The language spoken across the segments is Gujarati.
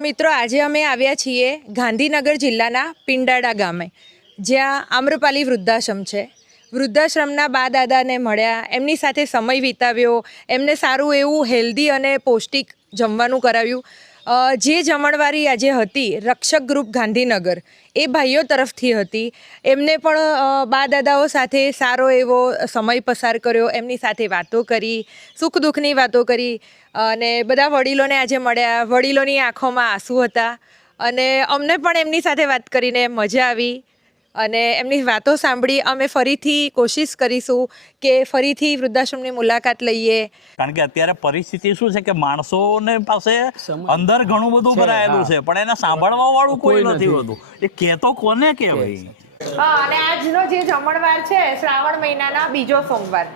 મિત્રો, આજે અમે આવ્યા છીએ ગાંધીનગર જિલ્લાના પિંડાળા ગામે, જ્યાં આમ્રપાલી વૃદ્ધાશ્રમ છે. વૃદ્ધાશ્રમના બા દાદાને મળ્યા, એમની સાથે સમય વિતાવ્યો, એમને સારું એવું હેલ્ધી અને પૌષ્ટિક જમવાનું કરાવ્યું. જે જમણવારી આજે હતી રક્ષક ગ્રુપ ગાંધીનગર, એ ભાઈઓ તરફથી હતી. એમને પણ બા દાદાઓ સાથે સારો એવો સમય પસાર કર્યો, એમની સાથે વાતો કરી, સુખ દુઃખની વાતો કરી અને બધા વડીલોને આજે મળ્યા. વડીલોની આંખોમાં આંસુ હતા અને અમને પણ એમની સાથે વાત કરીને મજા આવી અને એમની વાતો સાંભળી. અમે ફરીથી કોશિશ કરીશું કે ફરીથી વૃદ્ધાશ્રમની મુલાકાત લઈએ, કારણ કે અત્યારે પરિસ્થિતિ શું છે કે માણસોને પાસે અંદર ઘણું બધું ભરાયેલું છે, પણ એને સાંભળવા વાળું કોઈ નથી હોતું. એ કહેતો કોને કે ભાઈ. અને આજનો જે જમણવાર છે શ્રાવણ મહિનાના બીજો સોમવાર,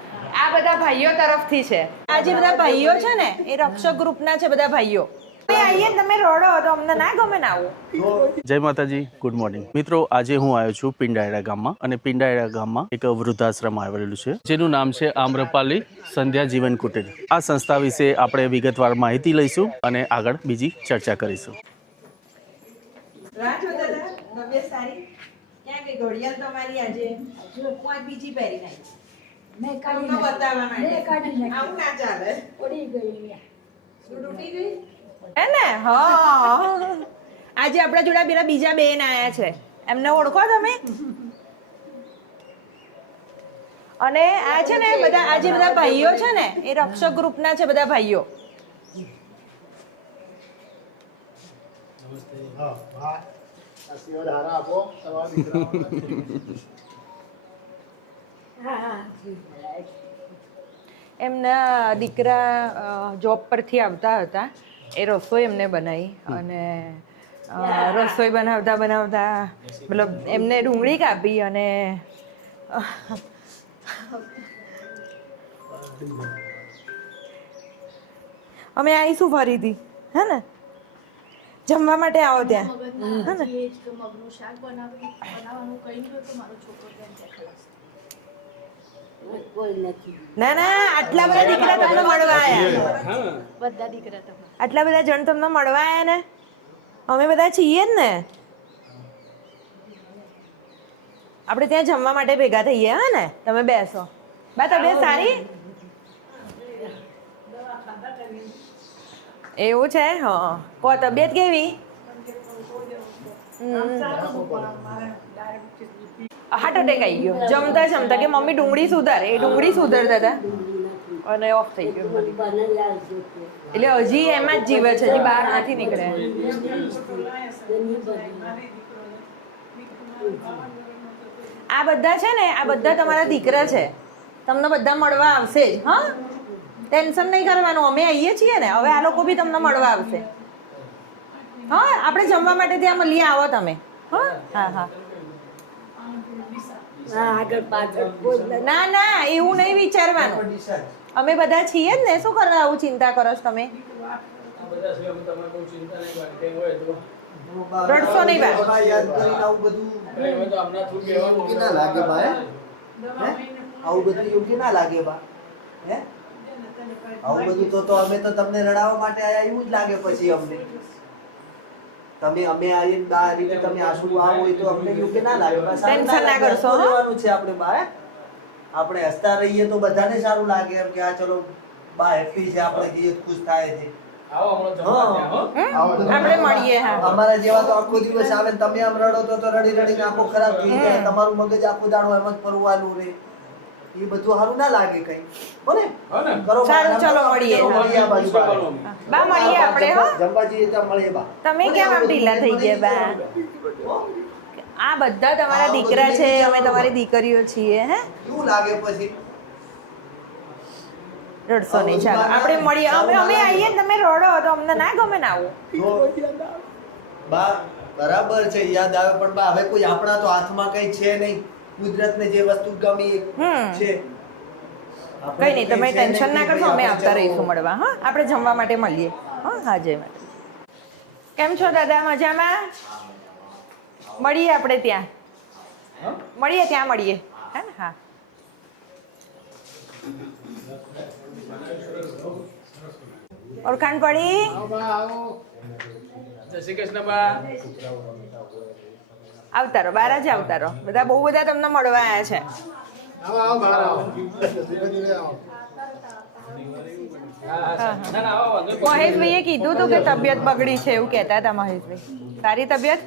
આ બધા ભાઈઓ તરફથી છે. આ જે બધા ભાઈઓ છે ને એ રક્ષક ગ્રુપના છે બધા ભાઈઓ. તમે રડો તો અમને ના ગમે ને આવું. જય માતાજી, ગુડ મોર્નિંગ મિત્રો. આજે હું આવ્યો છું પિંડાળા ગામમાં, અને પિંડાળા ગામમાં એક વૃદ્ધાશ્રમ આવેલું છે જેનું નામ છે આમ્રપાલી સંધ્યા જીવન કુટીર. આ સંસ્થા વિશે આપણે વિગતવાર માહિતી લઈશું અને આગળ બીજી ચર્ચા કરીશું. તબિયત સારી? ક્યાં ગઈ ઘડિયાળ તમારી? આજે જો હું આજ બીજી પહેરી નાખી. મેં કાઢી બતાવવા માટે આવું ના ચાલે. ઉડી ગઈ. શું ઉડી ગઈ? હે ને? હા, આજે આપણા જોડે પેલા બીજા બેન આયા છે, એમને ઓળખો તમે? અને આ છે ને બધા, આ જે બધા ભાઈઓ છે ને એ રક્ષક ગ્રુપના છે બધા ભાઈઓ. એમના દીકરા જોબ પરથી આવતા હતા, એ રસોઈ એમને બનાવી અને રસોઈ બનાવતા બનાવતા મતલબ એમને ડુંગળી કાપી અને અમે આવીશું ફરીથી, હે ને? જમવા માટે આવો ત્યાં, હે ને? ના ના, આટલા બધા દીકરા તમને મળવા આયા. બધા દીકરા આટલા બધા જણ તમને મળવા આયા ને? અમે બધા છીએ જ ને. આપણે ત્યાં જમવા માટે ભેગા થઈએ, હા ને? તમે બેસો. બા, તબિયત સારી? એવું છે? હા. કો તબિયત કેવી? હાર્ટ એટેક આવી ગયો જમતા જમતા, કે મમ્મી ડુંગળી સુધાર. એ ડુંગળી સુધારતા હતા અને ઓફ થઈ ગયો. એટલે હજી એમાં જ જીવે છે, હજી બહાર નથી નીકળ્યા. આ બધા છે ને, આ બધા તમારા દીકરા છે, તમને બધા મળવા આવશે જ. હા, ટેન્શન નહીં કરવાનું, અમે આવીએ છીએ ને. હવે આ લોકો બી તમને મળવા આવશે. હા, આપણે જમવા માટે ત્યાં મળીએ, આવો તમે. હા હા હા. ના ના, એવું નહીં વિચારવાનું. અમે બધા છીએ જ ને, શું કરવા આવું ચિંતા કરો છો તમે? રડશો નહીં બા. આવું બધું યોગ્ય ના લાગે બા. હે, આવું બધું તો અમે તો તમને રડાવવા માટે આયા એવું જ લાગે પછી અમને. તમે અમે આવીને બા રીતે તમે આંસુ આવો હોય તો અમને યોગ્ય ના લાગે. ટેન્શન ના કરશો. જોવાનું છે આપણે બા. આપણે હસતા રહીએ તો બધાને સારું લાગે એમ કે આ ચલો બા હેપી છે, આપણે જીએ ખુશ થાય છે. આપણે મળીએ. અમારા જેવા તો આખો દિવસ આવે ને તમે આમ રડો તો રડી રડીને આંખો ખરાબ થઈ જાય. તમારું મગજ આખો દાડો એમ જ ફરવાનું રહે. એ બધું સારું ના લાગે કઈ. બોલે કરો. સારું, ચલો મળીએ. બા મળીએ આપણે. હો, જમવા જઈએ ત્યાં મળીએ બા. તમે કેમ આમ ઢીલા થઈ ગયા બા? આ બધા તમારા દીકરા છે, અમે તમારી દીકરીઓ છીએ. હે, કેવું લાગે પછી? રડશો નહીં. ચાલો આપણે મળીએ. અમે આવીએ, તમે રડો તો અમને ના ગમે ને આવું. બા બરાબર છે, યાદ આવે, પણ બા હવે કોઈ આપણા તો હાથમાં કઈ છે નહીં. કુદરતને જે વસ્તુ ગમી છે. કઈ નહીં, તમે ટેન્શન ના કરશો, અમે આવતા રહીશું મળવા. હા, આપણે જમવા માટે મળીએ. હા હા, જય માતા. કેમ છો દાદા? મજામાં? મળીએ આપણે ત્યાં. મળીએ ત્યાં મળીએ, હે ને? હા. ઓળખાણ પડી? જય શ્રી કૃષ્ણ બા. આવતારો બાર જ આવતારો. બધા બહુ બધા તમને મળવા આવ્યા છે. મહેશભાઈએ કીધું હતું કે તબિયત બગડી છે એવું કહેતા હતા મહેશભાઈ. સારી તબિયત?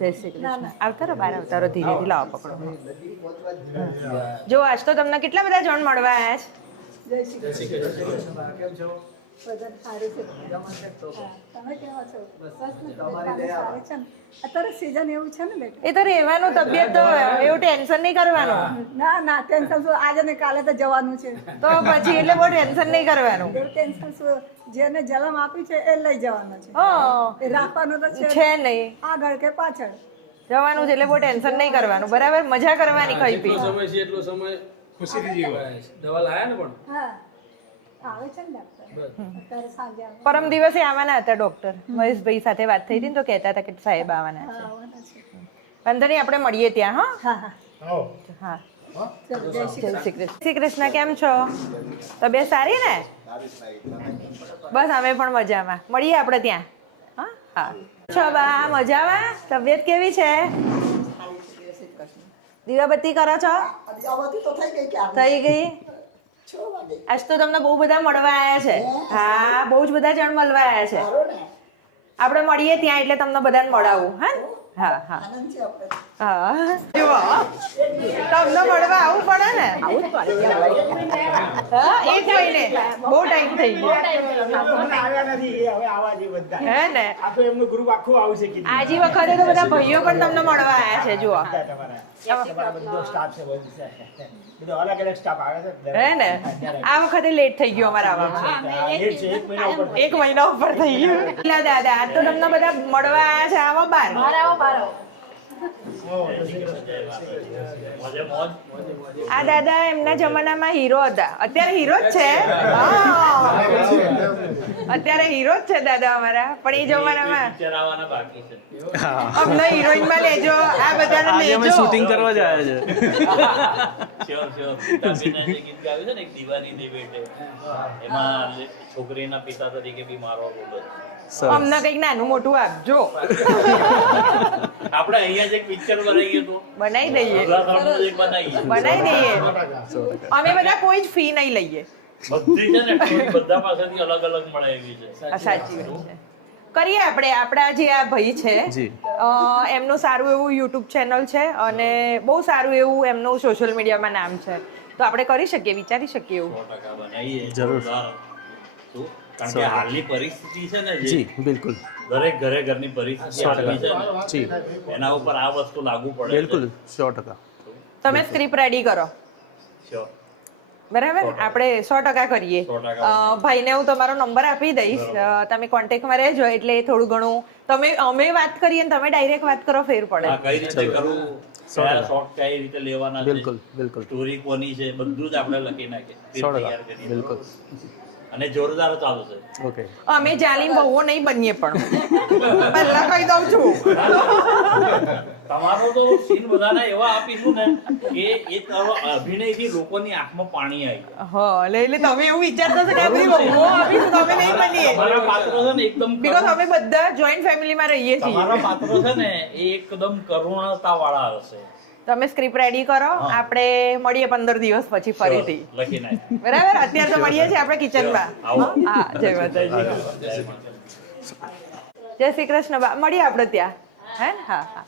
જય શ્રી કૃષ્ણ. આવતારો બાર આવતારો ધીરેથી લાવો પકડો. જો આજ તો તમને કેટલા બધા જણ મળવા આવ્યા છે. અત્યારે સીઝન એવું છે ને બેટા. એ તો રહેવાનું, તબિયત તો એવું ટેન્શન નહીં કરવાનું. ના ના ટેન્શન શું, આજે ને કાલે તો જવાનું છે. તો પછી એટલે બહુ ટેન્શન નહીં કરવાનું. એવું ટેન્શન શું, જેને જલમ આપી છે એ લઈ જવાનો છે. હા, એ રાખવાનું તો છે નહીં, આગળ કે પાછળ જવાનું છે એટલે બહુ ટેન્શન નહીં કરવાનું. બરાબર, મજા કરવાની ખાઈ પી. સમય છે એટલો સમય ખુશીથી જીવવાય. દવા લાયા ને પણ? હા આવે છે ને ડોક્ટર અત્યારે સાંજે આવે. પરમ દિવસે આવવાના હતા ડોક્ટર. મહેશભાઈ સાથે વાત થઈ હતી ને તો કહેતા હતા કે સાહેબ આવવાના છે. આવવાના છે. વાંધો નહીં, આપણે મળીએ ત્યાં. હા હા હા, ચલો જય શ્રી જય શ્રી કૃષ્ણ. શ્રી કૃષ્ણ, કેમ છો? તબિયત સારી ને? બસ અમે પણ મજામાં. મળીએ આપણે ત્યાં. હા હા. છો બા, મજામાં? તબિયત કેવી છે? દીવાબત્તી કરો છો? થઈ ગઈ? આજ તો તમને બહુ બધા મળવા આવ્યા છે. હા, બહુ જ બધા જણ મળવા આવ્યા છે. આપણે મળીએ ત્યાં એટલે તમને બધાને મળાવું. હા હા હા હા. જુઓ, તમને મળવા આવવું પડે ને. હા, એ જ કહીને બહુ ટાઈમ થઈ ગયો હે ને. આજી વખતે તો બધા ભાઈઓ પણ તમને મળવા આવ્યા છે. જુઓ હે ને, આ વખતે લેટ થઈ ગયો અમારા આવવામાં. 1 મહિના ઉપર થઈ ગયો. એટલે દાદા આજ તો તમને બધા મળવા આવ્યા છે. આવો બાર. આ દાદા એમના જમાનામાં હીરો હતા. અત્યારે હીરો જ છે. હા, અત્યારે હીરો જ છે દાદા અમારા. પણ એ જમાનામાં અમને હિરોઈન માં લેજો, આ બધાને આજે અમે લેજો. શૂટિંગ કરવા જ આવ્યા છે. છોકરીના પિતા તરીકે બી મારો રોલ હતો. અમને કઈક નાનું મોટું આપજો. આપણે અહીંયા જ એક પિક્ચર બનાવીએ તો બનાવી દઈએ, બનાવી દઈએ. અમે બધા કોઈ જ ફી નહીં લઈએ. બધી છે ને story બધા પાસેથી અલગ અલગ મળે એવી છે. આ સાચી વાત છે. કરીએ આપણે. આપણા જે આ ભાઈ છે જી. એમનું સારું એવું યુટ્યુબ ચેનલ છે અને બહુ સારું એવું એમનું સોશિયલ મીડિયામાં નામ છે. તો આપણે કરી શકીએ, વિચારી શકીએ એવું. 100% બનાવીએ. જરૂર. શું? કારણ કે હાલની પરિસ્થિતિ છે ને જે જી બિલકુલ. દરેક ઘરની પરિસ્થિતિ આવી છે ને, જી એના ઉપર આ વસ્તુ લાગુ પડે છે. બિલકુલ 100%. તમે સ્ક્રિપ્ટ રેડી કરો. Sure. બરાબર, આપણે 100% કરીએ. 100% ભાઈને હું તમારો નંબર આપી દઈશ. તમે કોન્ટેક્ટમાં રહેજો એટલે થોડું ઘણું અમે વાત કરીએ ને તમે ડાયરેક્ટ વાત કરો, ફેર પડે. આ કઈ રીતે કરવું, કયા શોટ કઈ રીતે લેવાના છે, બિલકુલ બિલકુલ સ્ટોરી કોની છે, બધું જ આપણે લખી નાખીએ. તૈયાર 100%. કરીએ. બિલકુલ. અને જોરદાર ચાલશે. ઓકે. અમે જાલીમ બહુઓ નહીં બનીએ પણ પહેલા કહી દઉં છું. તમારો તો સીન બધાને એવા આપીશું ને કે એ અભિનયથી લોકોની આંખમાં પાણી આવી જાય. હા, એટલે તમે એવું વિચારતા છો કે આ બધી બહુઓ આપીશું તો અમે નહીં બનીએ. તમારા પાત્રો છે ને એકદમ બીકોઝ અમે બધા જોઈન્ટ ફેમિલીમાં રહીએ છીએ. તમારા પાત્રો છે ને એ એકદમ કરુણતા વાળા હશે. તમે સ્ક્રિપ્ટ રેડી કરો, આપણે મળીએ 15 દિવસ પછી ફરીથી. લખી નાખ. બરાબર, અત્યારે તો મળીએ છીએ આપણે કિચનમાં. આવો. હા, જય માતાજી. જય શ્રી કૃષ્ણ. મળીએ આપણે ત્યાં. હે ને? હા હા.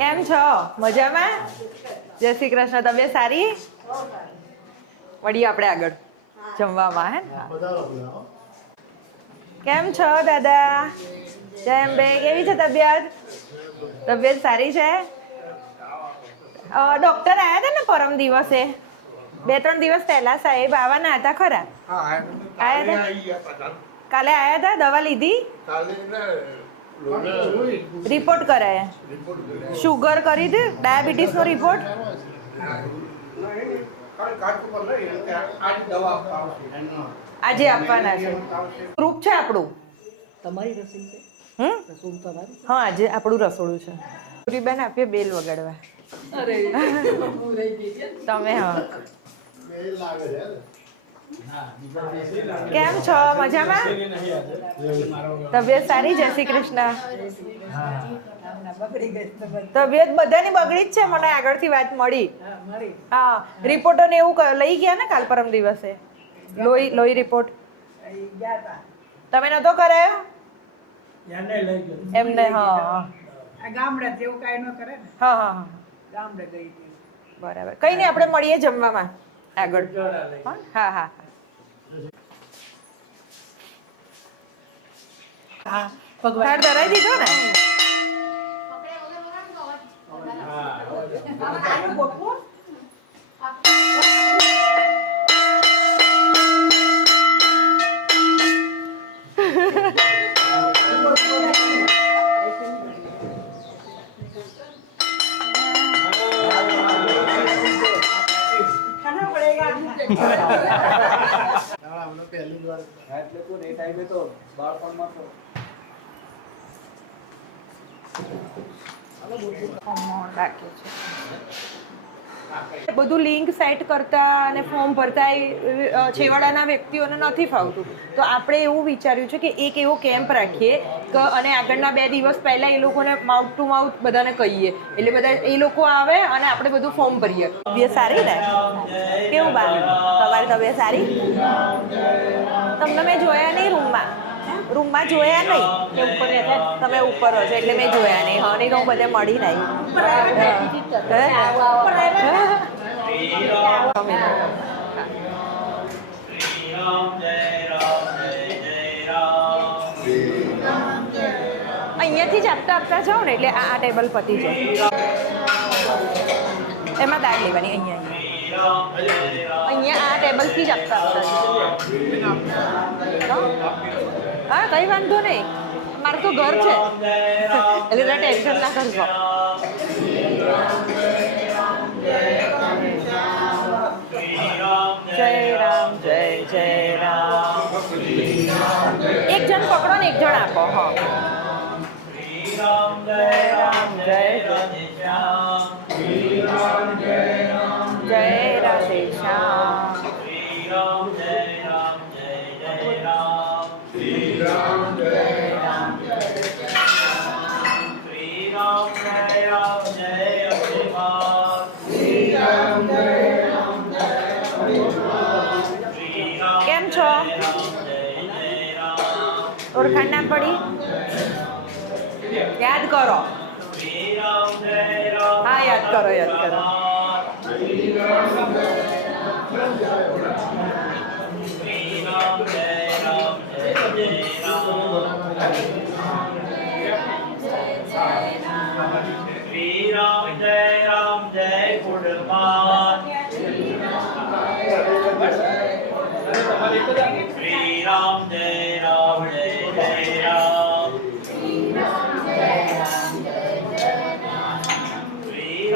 કેમ છો? મજામાં? જય શ્રી કૃષ્ણ. તબિયત સારી? મળીએ આપણે આગળ જમવામાં. હે ને? હા. કેમ છો દાદા? જય અંબે. કેવી છે તબિયત? તબિયત સારી છે? ડોક્ટર આયા હતા ને પરમ દિવસે, 2-3 દિવસ પહેલા સાહેબ આવવાના હતા ખરા? આયા હતા? કાલે આયા હતા? દવા લીધી? રિપોર્ટ કરાયા? શુગર કરી દે? ડાયાબિટીસ નો રિપોર્ટ? આજે આપવાના છે. ગ્રુપ છે આપણું. હા, આજે આપણું રસોડું છે. પૂરીબેન આપીએ બેલ વગાડવા. તમે હા કેમ છો? મજામાં? તબિયત સારી? જય શ્રી કૃષ્ણ. તબિયત બધાની બગડી જ છે, મને આગળથી વાત મળી. હા, રિપોર્ટો ને એવું લઈ ગયા ને કાલ પરમ દિવસે? લોહી રિપોર્ટ તમે નતો કરાયો? એમને હા ગામડે જેવું કાંઈ ન કરે ને, હા હા ગામડે ગઈ હતી. બરાબર, કઈ નહીં, આપણે મળીએ જમવામાં આગળ. હા હા હા, ભગવાન ધરાઈ દીધો ને. બધું લિંક સેટ કરતા અને ફોર્મ ભરતા છેવાડાના વ્યક્તિઓને નથી ફાવતું, તો આપણે એવું વિચાર્યું છે કે એક એવો કેમ્પ રાખીએ અને આગળના 2 દિવસ પહેલા એ લોકોને માઉથ ટુ માઉથ બધાને કહીએ, એટલે બધા એ લોકો આવે અને આપણે બધું ફોર્મ ભરીએ. તબિયત સારી ને? કેવું બા, તમારી તબિયત સારી? તમને મેં જોયા નહીં રૂમમાં જોયા નહીં. તમે ઉપર છો એટલે મેં જોયા નહીં. હા, નહીં તો હું બધે મળી નહીં. અહીંયાથી જ આપતા જાઓ ને એટલે આ ટેબલ પતી જાય. એમાં દાળ લેવાની. અહીંયા આ ટેબલથી જ આપતા હા, કઈ વાંધો નહીં, મારું તો ઘર છે એટલે ટેન્શન ના કરશો. જય રામ જય જય રામ. એક જણ પકડો ને એક જણ આપો. હા, જય રામ જય જય શ્યામ, જય રાધે શ્યામ. કેમ છો? ઓળખાણ ના પડી? યાદ કરો. હા, યાદ કરો. શ્રી રામ જય પુરમાન. શ્રી રામ જય રામ. શ્રી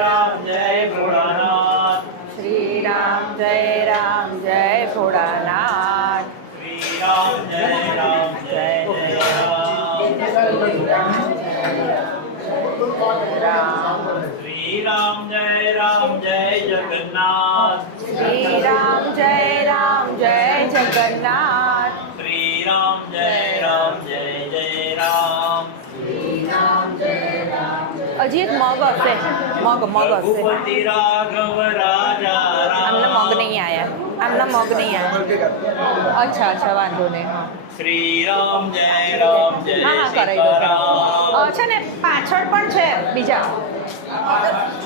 રામ જય ભોળાનાથ. શ્રી રામ જય ભોળાનાથ. શ્રી રામ જય જય રામ. શ્રી રામ જય જગન્નાથ. શ્રી રામ જય જગન્નાથ. શ્રી રામ જય જય રામ. હજી એક મગ હશે. રઘુપતિ રાઘવ રાજા રામ. આમના મગ નહીં આયા. અચ્છા, વાંધો નહીં. હા, શ્રી રામ જય હા, કરાવી દો. છે ને પાછળ પણ છે બીજા.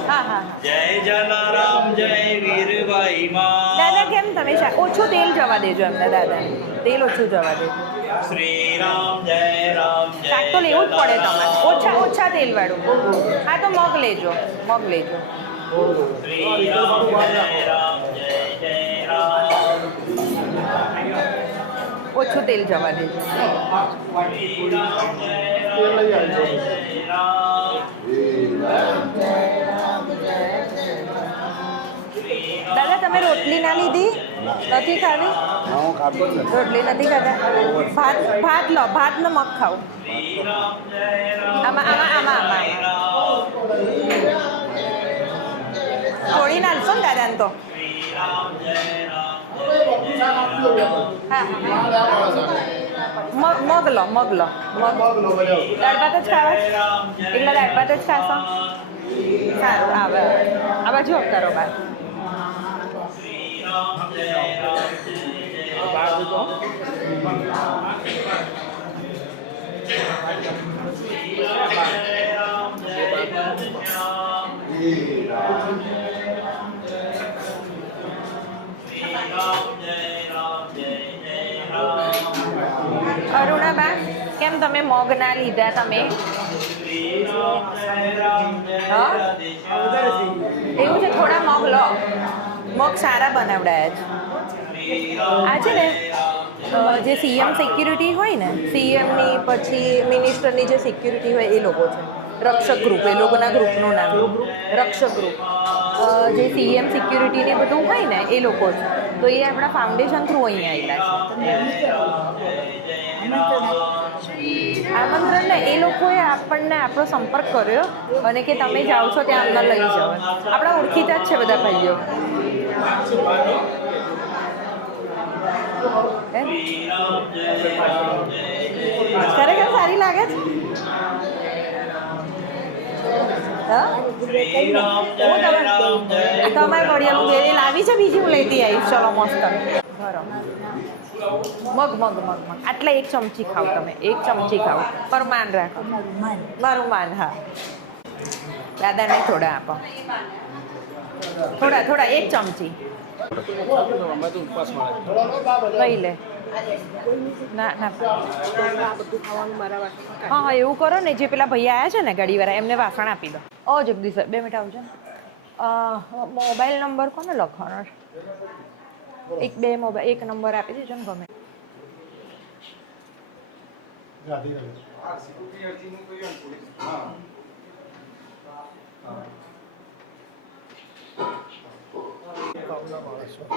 હા. જય જલારામ જય વીરભાઈ માં. દાદા કેમ તમે ઓછું તેલ જવા દેજો એમને. દાદા તેલ ઓછું જવા દેજો. શ્રી રામ જય શાક તો લેવું જ પડે તમારે. ઓછા તેલ વાળું. હા, તો મગ લેજો. શ્રી રામ જય જય રામ. ઓછું તેલ જવા દેજો. શ્રી રામ જય રામ. દાદા તમે રોટલી ના લીધી? નથી ખાવી? રોટલી નથી ખાતા? ભાત લો. ભાત ને મગ ખાઓ. આમાં તોડી નાખશો ને દાદાને તો. મગ લો મગ દાળ ભાત જ ખાવા એકલા દાળ ભાત જ ખાશો સારું આવે આ બાજુ અવતારો બાર અરુણાબા કેમ તમે મગ ના લીધા તમે હા એવું છે થોડા મગ લો મગ સારા બનાવડાયા છે આ છે ને જે સીએમ સિક્યુરિટી હોય ને સીએમની પછી મિનિસ્ટરની જે સિક્યુરિટી હોય એ લોકો છે રક્ષક ગ્રુપ એ લોકોના ગ્રુપનું નામ રક્ષક ગ્રુપ જે સીએમ સિક્યુરિટી ને બધું હોય ને એ લોકો છે તો એ આપણા ફાઉન્ડેશન થ્રુ અહીંયા આવેલા છે આમંત્રણ ને એ લોકોએ આપણને આપણો સંપર્ક કર્યો અને કે તમે જાઓ છો ત્યાં અંદર લઈ જાઓ આપણા ઓળખીતા જ છે બધા ભાઈઓ ખરેખર સારી લાગે છે તમારે ઘડિયાળું બે લાવી છે બીજી હું લેતી આવીશ ચલો મસ્ત બરાબર મગ આટલે એક ચમચી ખાવ તમે એક ચમચી ખાવ પર માન રાખો મારું માન હા દાદાને થોડા આપો થોડા એક ચમચી લઈ લે ના હા એવું કરો ને જે પેલા ભૈયા આવ્યા છે ને ગાડીવાળા એમને વાસણ આપી દો જગદીશ 2 મિનિટ આવજો મોબાઈલ નંબર કોને લખવાનો છે એક નંબર આપી દેજો ને ગમે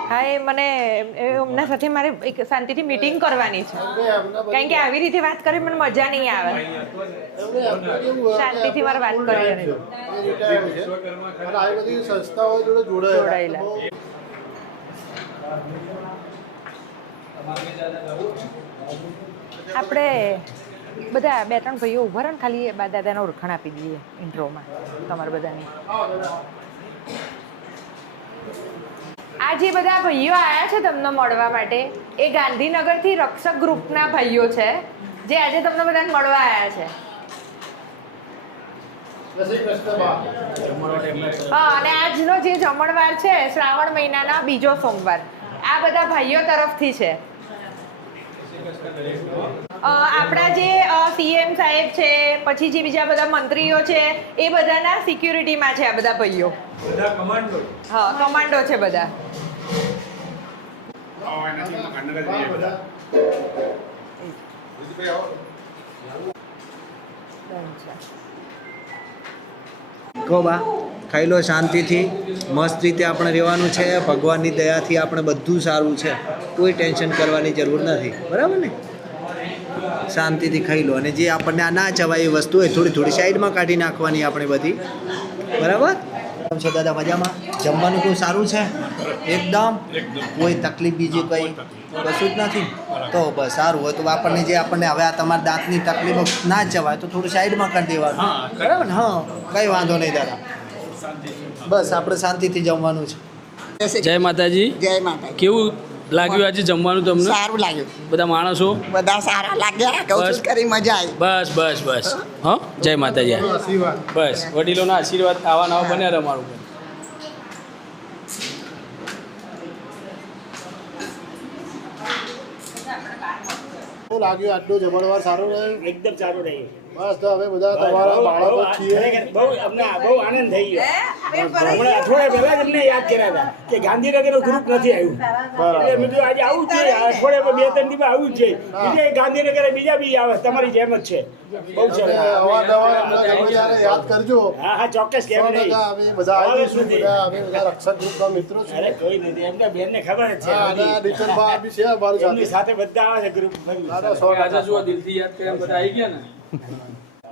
હા એ મને એમના સાથે મારે એક શાંતિથી મીટિંગ કરવાની છે કારણ કે આવી રીતે વાત કરી મને મજા નહીં આવે શાંતિથી મારે વાત કરવાની જોડાયેલા આપણે બધા 2-3 ભાઈઓ ઉભા રહે ને ખાલી બા દાદાને ઓળખાણ આપી દઈએ ઇન્ટ્રોમાં તમારા બધાની આ જે બધા ભાઈઓ આવ્યા છે તમને મળવા માટે એ ગાંધીનગરથી રક્ષક ગ્રુપના ભાઈઓ છે જે આજે તમને બધાને મળવા આવ્યા છે હા અને આજનો જે જમણવાર છે શ્રાવણ મહિનાના બીજો સોમવાર આ બધા ભાઈઓ તરફથી છે આપણા જે સીએમ સાહેબ છે પછી જે બીજા બધા મંત્રીઓ છે એ બધાના સિક્યુરિટીમાં છે આ બધા ભાઈઓ હા કમાન્ડો છે બધા કહો બા ખાઈ લો શાંતિથી મસ્ત રીતે આપણે રહેવાનું છે ભગવાનની દયાથી આપણે બધું સારું છે કોઈ ટેન્શન કરવાની જરૂર નથી બરાબર ને શાંતિથી ખાઈ લો અને જે આપણને આ ના ચવાય એ વસ્તુ હોય થોડી સાઈડમાં કાઢી નાખવાની આપણે બધી બરાબર કેમ છો દાદા મજામાં જમવાનું કોઈ સારું છે એકદમ કોઈ તકલીફ બીજી કંઈ કશું જ નથી તો બસ સારું હોય તો આપણને હવે આ તમારા દાંતની તકલીફો ના ચવાય તો થોડું સાઈડમાં કરી દેવાનું બરાબર ને હા કંઈ વાંધો નહીં દાદા બસ આપણે શાંતિથી જમવાનું છે જય માતાજી જય માતાજી કેવું લાગ્યું આજે જમવાનું તમને સારું લાગ્યું બધા માણસો બધા સારા લાગ્યા કૌશિક કરી મજા આવી બસ હા જય માતાજી બસ વડીલોના આશીર્વાદ આવા નવા બન્યા રહે અમારું લાગ્યું આટલું જમણવાર સારું રહ્યું એકદમ સારું રહ્યું બસ તો હવે બધા તમારા બાળકો છીએ બહુ આનંદ થઈ ગયો હમણાં અઠવાડિયા પહેલા જ અમને યાદ કર્યા હતા કે ગાંધીનગરનું ગ્રુપ નથી આવ્યું એટલે મેં કીધું આજે આવું જ છે અઠવાડિયા 2-3 દિવસ આવું જ છે બીજે ગાંધીનગર બીજા બી આવે તમારી જેમ જ છે બહુ સરસ અવારનવાર યાદ કરજો હા ચોક્કસ કેમ નહીં અમે બધા આવીશું બધા રક્ષક ગ્રુપના મિત્રો અરે છીએ કોઈ નથી એમના બેનને ખબર જ હા અને છે ડિટેલમાં બી છે અમારી એમની સાથે સાથે બધા આવે છે ગ્રુપ દાદા 100% જુઓ દિલથી યાદ કર્યા બધા આવી ગયા ને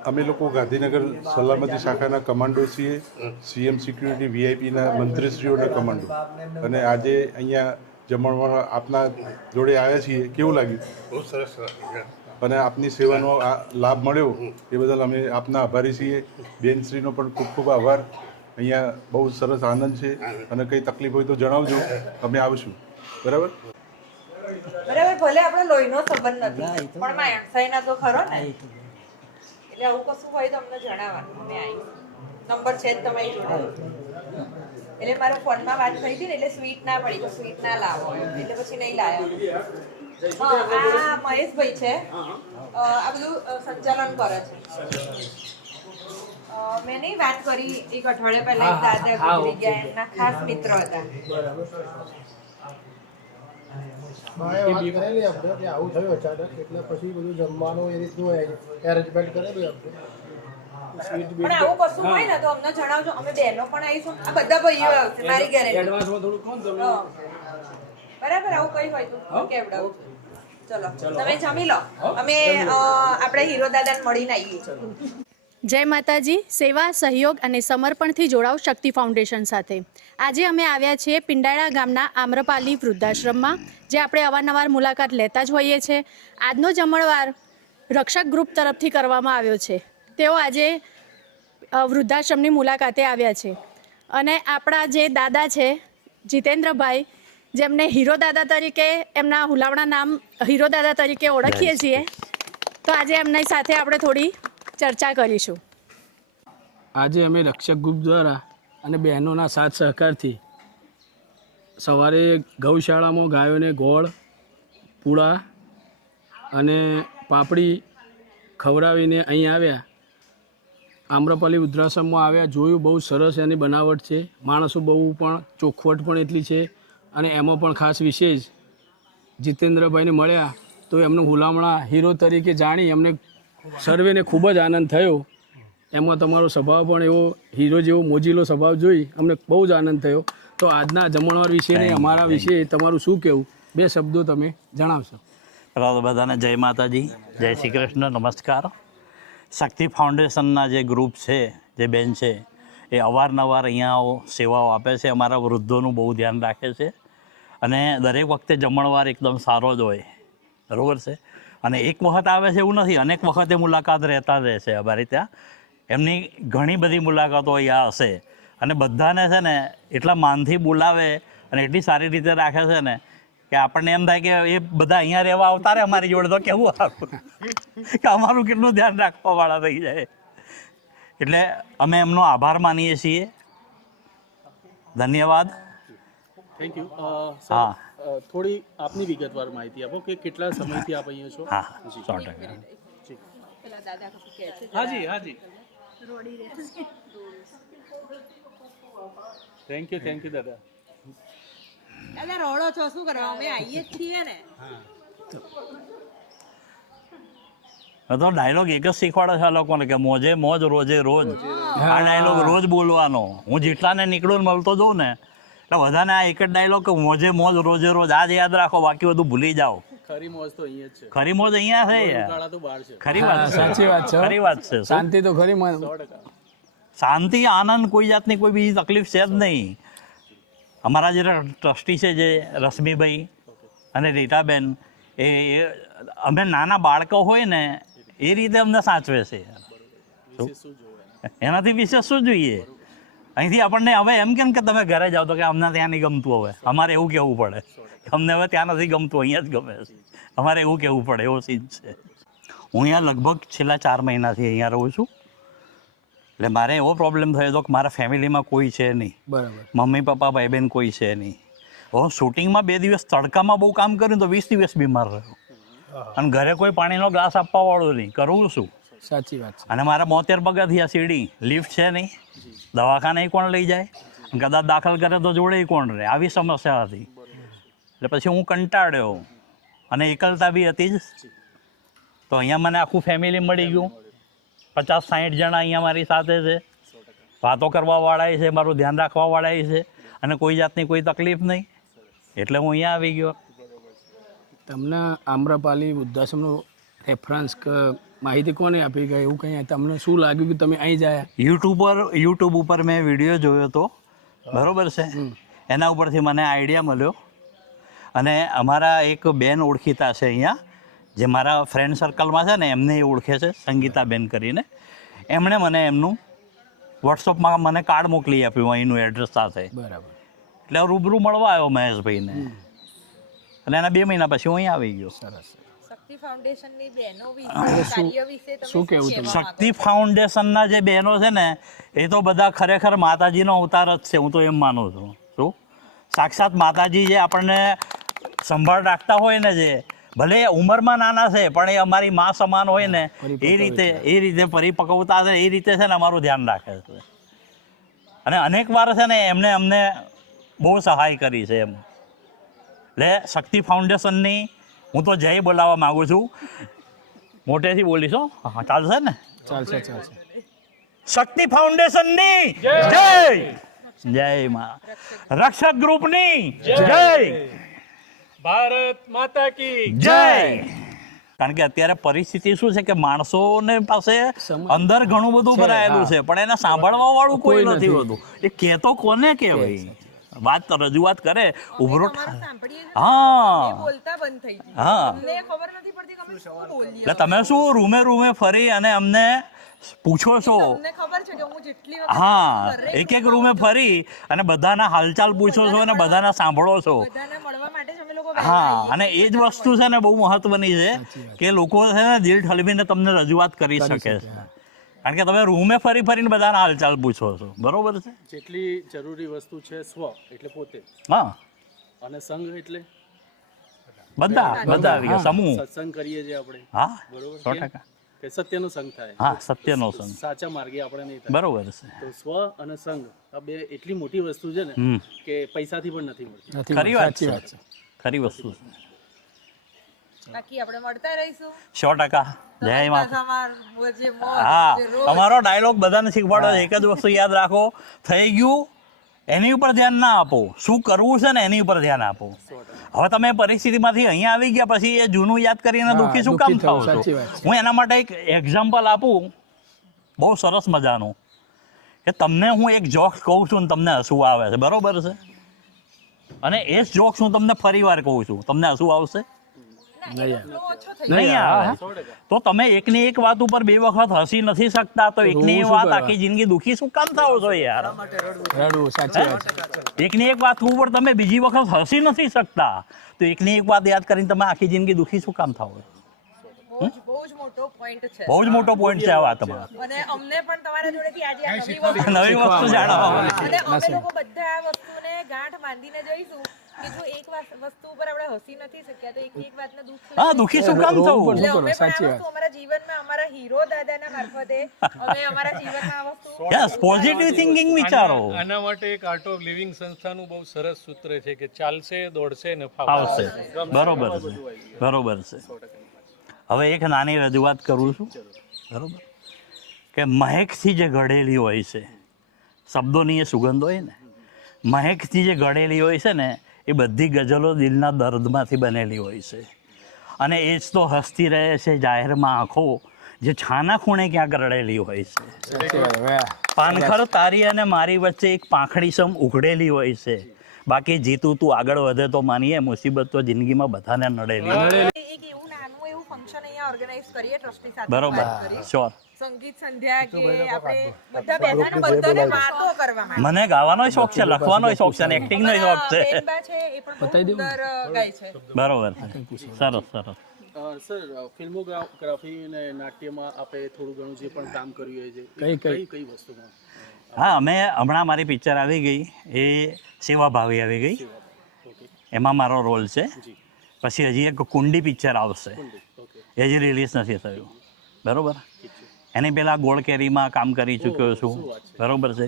અમે લોકો ગાંધીનગર સલામતી શાખાના કમાન્ડો છીએ સીએમ સિક્યુરિટી વીઆઈપીના મંત્રીશ્રીઓના કમાન્ડો અને આજે અહીંયા જમણવાર આપના જોડે આવ્યા છીએ કેવું લાગ્યું? બહુ સરસ અને આપની સેવાનો આ લાભ મળ્યો એ બદલ અમે આપના આભારી છીએ. બેનશ્રીનો પણ ખૂબ ખૂબ આભાર. અહીંયા બહુ સરસ આનંદ છે અને કંઈ તકલીફ હોય તો જણાવજો, અમે આવશું. બરાબર? બરાબર, ભલે આપણો લોહીનો સંબંધ નથી પણ માણસાઈના તો ખરો ને, એટલે આવું કશું હોય તો અમને જણાવવાનું, અમે આવીશું. નંબર છે જ તમારી જોડે. એટલે મારો ફોનમાં વાત થઈ હતી ને એટલે સ્વીટ ના પડી તો સ્વીટ ના લાવો એટલે પછી નહીં લાવ્યા. આ મહેશભાઈ છે, આ બધું સંચાલન કરે છે. મેં નહીં વાત કરી એક અઠવાડિયા પહેલા એક દાદા ગુજરી ગયા, એમના ખાસ મિત્ર હતા. બાએ વાત કરેલી આપણે કે આવું થયું અચાનક, એટલે પછી બધું જમવાનું એ રીતનું એરેન્જમેન્ટ કરેલું આપણે. પણ આવું કશું હોય ને તો અમને જણાવજો, અમે બહેનો પણ આવીશું, આ બધા ભાઈઓ આવશે, મારી ગેરંટી. એડવાન્સમાં થોડું કોણ તમે બરાબર, આવું કઈ હોય તો કેવડાવું. ચલો તમે જમી લો, અમે આપણે હીરો દાદાને મળીને આવીએ. જય માતાજી. સેવા, સહયોગ અને સમર્પણથી જોડાવ શક્તિ ફાઉન્ડેશન સાથે આજે અમે આવ્યા છીએ પિંડાળા ગામના આમ્રપાલી વૃદ્ધાશ્રમમાં, જે આપણે અવારનવાર મુલાકાત લેતા જ હોઈએ છીએ. આજનો જમણવાર રક્ષક ગ્રુપ તરફથી કરવામાં આવ્યો છે. તેઓ આજે વૃદ્ધાશ્રમની મુલાકાતે આવ્યા છે અને આપણા જે દાદા છે જીતેન્દ્રભાઈ, જેમને હીરો દાદા તરીકે, એમના હુલામણા નામ હીરો દાદા તરીકે ઓળખીએ છીએ, તો આજે એમની સાથે આપણે થોડી ચર્ચા કરીશું. આજે અમે રક્ષક ગ્રુપ દ્વારા અને બહેનોના સાથ સહકારથી સવારે ગૌશાળામાં ગાયોને ગોળ, પૂળા અને પાપડી ખવડાવીને અહીં આવ્યા. આમ્રપાલી વૃદ્ધાશ્રમમાં આવ્યા, જોયું બહુ સરસ એની બનાવટ છે, માણસો બહુ પણ ચોખવટ પણ એટલી છે. અને એમાં પણ ખાસ વિશેષ જીતેન્દ્રભાઈને મળ્યા તો એમનું હુલામણા હીરો તરીકે જાણી અમને સર્વેને ખૂબ જ આનંદ થયો. એમાં તમારો સ્વભાવ પણ એવો હીરો જેવો મોજીલો સ્વભાવ જોઈ અમને બહુ જ આનંદ થયો. તો આજના જમણવાર વિશે ને અમારા વિશે તમારું શું કહેવું, બે શબ્દો તમે જણાવશો? બધાને જય માતાજી, જય શ્રી કૃષ્ણ, નમસ્કાર. શક્તિ ફાઉન્ડેશનના જે ગ્રુપ છે, જે બેન છે, એ અવારનવાર અહીંયા સેવાઓ આપે છે, અમારા વૃદ્ધોનું બહુ ધ્યાન રાખે છે અને દરેક વખતે જમણવાર એકદમ સારો જ હોય. બરાબર છે. અને એક વખત આવે છે એવું નથી, અનેક વખતે મુલાકાત રહેતા રહે છે અમારી ત્યાં. એમની ઘણી બધી મુલાકાતો અહીંયા હશે અને બધાને છે ને એટલા માનથી બોલાવે અને એટલી સારી રીતે રાખે છે ને કે આપણને એમ થાય કે એ બધા અહીંયા રહેવા આવતા રહે અમારી જોડે તો કેવું સારું કે અમારું કેટલું ધ્યાન રાખવાવાળા થઈ જાય. એટલે અમે એમનો આભાર માનીએ છીએ. ધન્યવાદ. Thank you. હા, થોડી આપની વિગતવાર માહિતી આપો કે કેટલા સમયથી આપ અહીંયા છો? હા, 100%. હાજી હાજી. થેન્ક યુ દાદા. દાદા રોડો છો, શું કરવા, અમે આવીએ જ છીએ ને. તો ડાયલોગ એક જ શીખવાડે છે આ લોકોને કે મોજે મોજ રોજે રોજ. આ ડાયલોગ રોજ બોલવાનો. હું જેટલાને નીકળું મળતો જોઉં ને એટલે બધાને આ એક જ ડાયલોગ કે મોજે મોજ રોજે રોજ, આ જ યાદ રાખો, બાકી બધું ભૂલી જાઓ. ખરી મોજ તો અહીંયા જ છે. ખરી મોજ અહીંયા છે યાર. તો બહાર છે. ખરી વાત છે, સાચી વાત છે. ખરી વાત છે. શાંતિ તો ખરી, શાંતિ, આનંદ, કોઈ જાતની કોઈ બીજી તકલીફ છે જ નહીં. અમારા જે ટ્રસ્ટી છે, જે રશ્મિભાઈ અને રીટાબેન, એ અમે નાના બાળકો હોય ને એ રીતે અમને સાચવે છે. એનાથી વિશેષ શું જોઈએ? અહીંથી આપણને હવે એમ કેમ કે તમે ઘરે જાઓ તો કે અમને ત્યાં નહીં ગમતું, હવે અમારે એવું કહેવું પડે અમને હવે ત્યાં નથી ગમતું, અહીંયા જ ગમે છે, અમારે એવું કહેવું પડે, એવો સીન છે. હું અહીંયા લગભગ છેલ્લા 4 મહિનાથી અહીંયા રહું છું. એટલે મારે એવો પ્રોબ્લેમ થયો હતો કે મારા ફેમિલીમાં કોઈ છે નહીં. બરાબર. મમ્મી પપ્પા ભાઈ બહેન કોઈ છે નહીં. હું શૂટિંગમાં 2 દિવસ તડકામાં બહુ કામ કર્યું તો 20 દિવસ બીમાર રહ્યો અને ઘરે કોઈ પાણીનો ગ્લાસ આપવાવાળું નહીં, કરવું શું? સાચી વાત છે. અને મારા 72 પગથિયા સીડી, લિફ્ટ છે નહીં, દવાખાને કોણ લઈ જાય, કદાચ દાખલ કરે તો જોડે કોણ રહે, આવી સમસ્યા હતી. એટલે પછી હું કંટાળ્યો અને એકલતા બી હતી જ. તો અહીંયા મને આખું ફેમિલી મળી ગયું. 50-60 જણા અહીંયા મારી સાથે છે, વાતો કરવાવાળા છે, મારું ધ્યાન રાખવાવાળા છે અને કોઈ જાતની કોઈ તકલીફ નહીં. એટલે હું અહીંયા આવી ગયો. તમને આમ્રપાલી વૃદ્ધાશ્રમનો રેફરન્સ માહિતી કોને આપી ગઈ, એવું કંઈ તમને શું લાગ્યું કે તમે અહીં જાય? યુટ્યુબ ઉપર મેં વિડીયો જોયો હતો, બરાબર છે, એના ઉપરથી મને આઈડિયા મળ્યો અને અમારા એક બેન ઓળખીતા છે અહીંયા, જે મારા ફ્રેન્ડ સર્કલમાં છે ને એમને એ ઓળખે છે, સંગીતાબેન કરીને. એમણે મને એમનું વોટ્સઅપમાં મને કાર્ડ મોકલી આપ્યું અહીંનું એડ્રેસ સાથે. બરાબર. એટલે રૂબરૂ મળવા આવ્યો મહેશભાઈને, અને એના 2 મહિના પછી હું અહીં આવી ગયો. સરસ. શક્તિ ફાઉન્ડેશનની બહેનો વિશે કાર્ય વિશે તમે શું કહેવું કહેવા માંગો? શક્તિ ફાઉન્ડેશનના જે બહેનો છે ને એ તો બધા ખરેખર માતાજીનો અવતાર જ છે, હું તો એમ માનું છું. શું સાક્ષાત માતાજી જે આપણને સંભાળ રાખતા હોય ને, જે ભલે ઉંમરમાં નાના છે પણ એ અમારી મા સમાન હોય ને, એ રીતે પરિપક્વતા છે, એ રીતે છે ને અમારું ધ્યાન રાખે છે. અને અનેક વાર છે ને એમને અમને બહુ સહાય કરી છે એમ. એટલે શક્તિ ફાઉન્ડેશનની હું તો જય બોલાવવા માગું છું, મોટેથી બોલીશ. હા, ચાલશે ને? ચાલશે. શક્તિ ફાઉન્ડેશનની જય, જય માં. રક્ષક ગ્રુપની જય, ભારત માતા કી જય. કારણ કે અત્યારે પરિસ્થિતિ શું છે કે માણસોને પાસે અંદર ઘણું બધું ભરાયેલું છે, પણ એને સાંભળવા વાળું કોઈ નથી હોતું. એ કહેતો કોને કહેવાય? વાત રજૂઆત કરે, ઉભરો હા બોલતા બંધ થઈ ગયું. હા. અમને ખબર નથી પડતી કે અમે શું બોલીએ. એટલે તમે શું રૂમે ફરી અને અમને પૂછો છો? તમને ખબર છે કે હું જેટલી વખત હા, એક રૂમે ફરી અને બધાના હાલચાલ પૂછો છો અને બધાના સાંભળો છો. બધાને મળવા માટે જ અમે લોકો હા, અને એ જ વસ્તુ છે ને બહુ મહત્વની છે કે લોકો છે ને દિલ ઠલવીને તમને રજૂઆત કરી શકે છે. કારણ કે તમે રૂમે ફરીને બધાના હાલચાલ પૂછો છો. બરોબર છે. જેટલી જરૂરી વસ્તુ છે સ્વ એટલે પોતે, હા, અને સંઘ એટલે બધા આવી ગયા, સમૂહ. સત્સંગ કરીએ છીએ આપણે. હા, બરોબર. 100%. કે સત્યનો સંઘ થાય. હા, સત્યનો સંગ. સાચા માર્ગે આપણે નહીં થાય. બરોબર છે. તો સ્વ અને સંઘ આ બે એટલી મોટી વસ્તુ છે ને કે પૈસાથી પણ નથી મળતી. ખરી વાત છે, ખરી વસ્તુ છે. બાકી આપણે મળતા રહીશું. 100%. જય માતા. અમાર જે મોજ, હા, જે રોજ. તમારો ડાયલોગ બધાને શીખવાડો છે. એક જ વસ્તુ યાદ રાખો, થઈ ગયું એની ઉપર ધ્યાન ના આપો, શું કરવું છે ને એની ઉપર ધ્યાન આપો. હવે તમે પરિસ્થિતિમાંથી અહીંયા આવી ગયા પછી એ જૂનું યાદ કરીને દુઃખી શું કામ થાવ છો? હું એના માટે એક એક્ઝામ્પલ આપું, બહુ સરસ મજાનું, કે તમને હું એક જોક્સ કહું છું ને તમને હસવું આવે છે, બરોબર છે? અને એ જ જોક્સ હું તમને ફરી વાર કહું છું, તમને હસવું આવશે નહીં આવે? તો તમે એકની એક વાત ઉપર 2 વખત હસી નથી શકતા, તો એકની એક વાત આખી જિંદગી દુઃખી શું કામ થાવ છો યાર? એકની એક વાત ઉપર તમે બીજી વખત હસી નથી શકતા, તો એકની એક વાત યાદ કરીને તમે આખી જિંદગી દુઃખી શું કામ થાવ? બહુ જ મોટો પોઈન્ટ છે. બહુ જ મોટો પોઈન્ટ છે આ વાતમાં. અને અમને પણ તમારા જોડેથી આજે આ નવી વસ્તુ જાણવા મળી. અને અમે લોકો બધા આ વસ્તુને ગાંઠ બાંધીને જઈશું કે જો એક વસ્તુ ઉપર આપણે હસી નથી શક્યા તો એક વાતને દુઃખ હા, દુઃખી શું કામ થવું? એટલે અમે પણ આ વસ્તુ અમારા જીવનમાં અમારા હીરો દાદાના મારફતે અમે અમારા જીવનમાં આ વસ્તુ યસ, પોઝિટિવ થિંકિંગ વિચારો. આના માટે એક આર્ટ ઓફ લિવિંગ સંસ્થાનું બહુ સરસ સૂત્ર છે કે ચાલશે, દોડશે ને આવશે. બરોબર છે, બરોબર છે. હવે એક નાની રજૂઆત કરું છું, બરોબર? કે મહેકથી જે ઘડેલી હોય છે, શબ્દોની એ સુગંધ હોય ને, મહેકથી જે ઘડેલી હોય છે ને, એ બધી ગઝલો દિલના દર્દમાંથી બનેલી હોય છે. અને એ જ તો હસતી રહે છે જાહેરમાં આંખો, જે છાના ખૂણે ક્યાંક રડેલી હોય છે. પાનખર તારી અને મારી વચ્ચે એક પાંખડી સમ ઉઘડેલી હોય છે. બાકી જીતું તું આગળ વધે તો માનીએ, મુસીબત તો જિંદગીમાં બધાને નડેલી. એક એવું નાનું એવું ફંક્શન અહીંયા ઓર્ગેનાઇઝ કરીએ ટ્રસ્ટી સાથે બરોબર, વાત કરી. શ્યોર. સંગીત સંધ્યા કે આપણે બધા બેસાને બધાને વાતો કરવા માટે. મને ગાવાનો શોખ છે, લખવાનો શોખ છે અને એક્ટિંગનો શોખ છે. બેનબા છે એ પણ બહુ સુંદર ગાય છે. બરોબર છે, સરસ સરસ. સર, ફિલ્મોગ્રાફી અને નાટ્યમાં આપણે થોડું ઘણું જે પણ કામ કર્યું હોય છે, કઈ વસ્તુમાં? હા, અમે હમણાં મારી પિક્ચર આવી ગઈ, એ સેવા ભાવી આવી ગઈ, એમાં મારો રોલ છે. પછી હજી એક કુંડી પિક્ચર આવશે, એ હજી રિલીઝ નથી થયું, બરોબર? એની પહેલાં ગોળ કેરીમાં કામ કરી ચૂક્યો છું, બરોબર છે?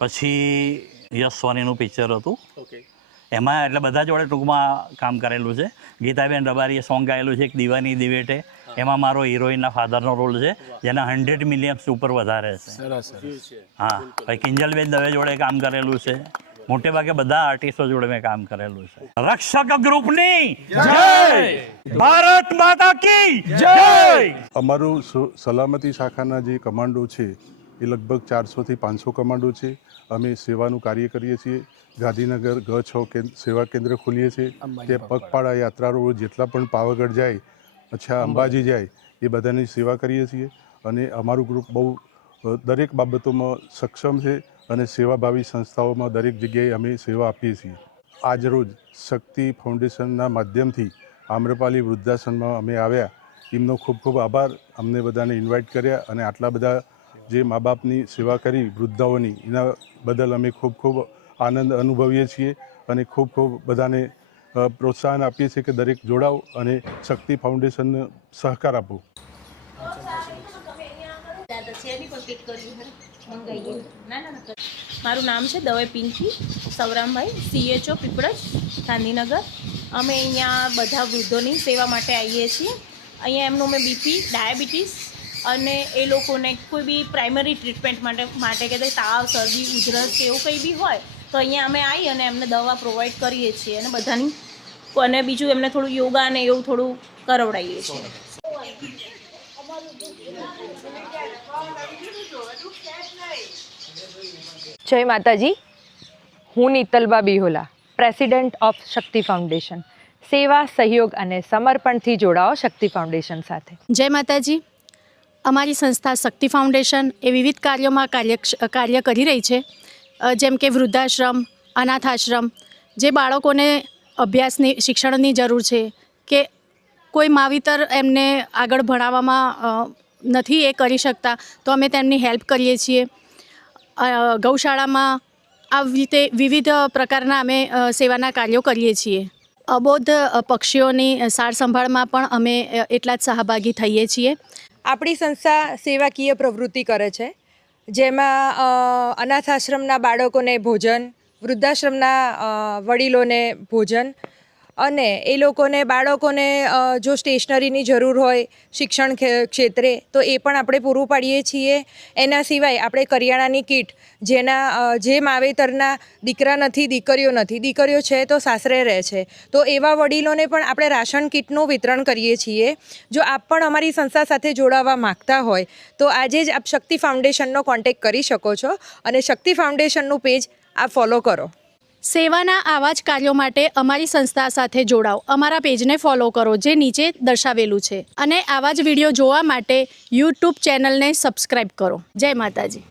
પછી યશ સોનીનું પિક્ચર હતું, એમાં એટલે બધા જોડે ટૂંકમાં કામ કરેલું છે. ગીતાબેન રબારીએ સોંગ ગાયેલું છે એક દીવાની દિવેટે, એમાં મારો હિરોઈનના ફાધરનો રોલ છે, જેના 100 મિલિયન ઉપર વધારે છે. હા, પછી કિંજલબેન દવે જોડે કામ કરેલું છે. મોટે ભાગે બધા આર્ટિસ્ટો જોડે મેં કામ કરેલું છે. રક્ષક ગ્રુપની જય, ભારત માતા કી જય. અમારું સલામતી શાખાના જે કમાન્ડો છે એ લગભગ 400થી 500 કમાન્ડો છે. અમે સેવાનું કાર્ય કરીએ છીએ. ગાંધીનગર G6 સેવા કેન્દ્ર ખોલીએ છીએ. તે પગપાળા યાત્રાળુઓ જેટલા પણ પાવાગઢ જાય, અચ્છા અંબાજી જાય, એ બધાની સેવા કરીએ છીએ. અને અમારું ગ્રુપ બહુ દરેક બાબતોમાં સક્ષમ છે અને સેવાભાવી સંસ્થાઓમાં દરેક જગ્યાએ અમે સેવા આપીએ છીએ. આજરોજ શક્તિ ફાઉન્ડેશનના માધ્યમથી આમ્રપાલી વૃદ્ધાશ્રમમાં અમે આવ્યા. એમનો ખૂબ ખૂબ આભાર. અમને બધાને ઇન્વાઇટ કર્યા અને આટલા બધા જે મા બાપની સેવા કરી વૃદ્ધાઓની, એના બદલ અમે ખૂબ ખૂબ આનંદ અનુભવીએ છીએ અને ખૂબ ખૂબ બધાને પ્રોત્સાહન આપીએ છીએ કે દરેક જોડાઓ અને શક્તિ ફાઉન્ડેશનને સહકાર આપો. મારું નામ છે દવે પિંકી સવરામભાઈ, CHO પીપળજ, ગાંધીનગર. અમે અહીંયા બધા વૃદ્ધોની સેવા માટે આવીએ છીએ. અહીંયા એમનું મેં BP, ડાયાબિટીસ અને એ લોકોને કોઈ બી પ્રાઇમરી ટ્રીટમેન્ટ માટે કે તાવ, શરદી, ઉધરસ કે એવું કંઈ બી હોય તો અહીંયા અમે આવી અને એમને દવા પ્રોવાઈડ કરીએ છીએ અને બધાની, અને બીજું એમને થોડું યોગા ને એવું થોડું કરાવડાવીએ છીએ. જય માતાજી. હું Nitalba Bihola, president of Shakti foundation. સેવા, સહયોગ અને સમર્પણથી જોડાઓ શક્તિ ફાઉન્ડેશન સાથે. જય માતાજી. અમારી સંસ્થા શક્તિ ફાઉન્ડેશન એ વિવિધ કાર્યોમાં કાર્ય કરી રહી છે, જેમ કે વૃદ્ધાશ્રમ, અનાથાશ્રમ, જે બાળકોને અભ્યાસની, શિક્ષણની જરૂર છે કે કોઈ માવિતર એમને આગળ ભણાવવામાં નથી એ કરી શકતા, તો અમે તેમની હેલ્પ કરીએ છીએ. ગૌશાળામાં આવી રીતે વિવિધ પ્રકારના અમે સેવાના કાર્યો કરીએ છીએ. અબોધ પક્ષીઓની સાર સંભાળમાં પણ અમે એટલા જ સહભાગી થઈએ છીએ. આપણી સંસ્થા સેવાકીય પ્રવૃત્તિ કરે છે, જેમાં અનાથાશ્રમના બાળકોને ભોજન, વૃદ્ધાશ્રમના વડીલોને ભોજન, અને એ લોકોને, બાળકોને જો સ્ટેશનરીની જરૂર હોય શિક્ષણ ક્ષેત્રે તો એ પણ આપણે પૂરું પાડીએ છીએ. એના સિવાય આપણે કરિયાણાની કીટ, જે માવેતરના દીકરા નથી, દીકરીઓ છે તો સાસરે રહે છે, તો એવા વડીલોને પણ આપણે રાશન કીટનું વિતરણ કરીએ છીએ. જો આપ પણ અમારી સંસ્થા સાથે જોડાવા માગતા હોય તો આજે જ આપ શક્તિ ફાઉન્ડેશનનો કોન્ટેક્ટ કરી શકો છો અને શક્તિ ફાઉન્ડેશનનું પેજ આપ ફોલો કરો. સેવાના આવા જ કાર્યો માટે અમારી સંસ્થા સાથે જોડાઓ. અમારા પેજને ફોલો કરો, જે નીચે દર્શાવેલું છે, અને આવા જ વિડીયો જોવા માટે YouTube ચેનલને સબસ્ક્રાઈબ કરો. જય માતાજી.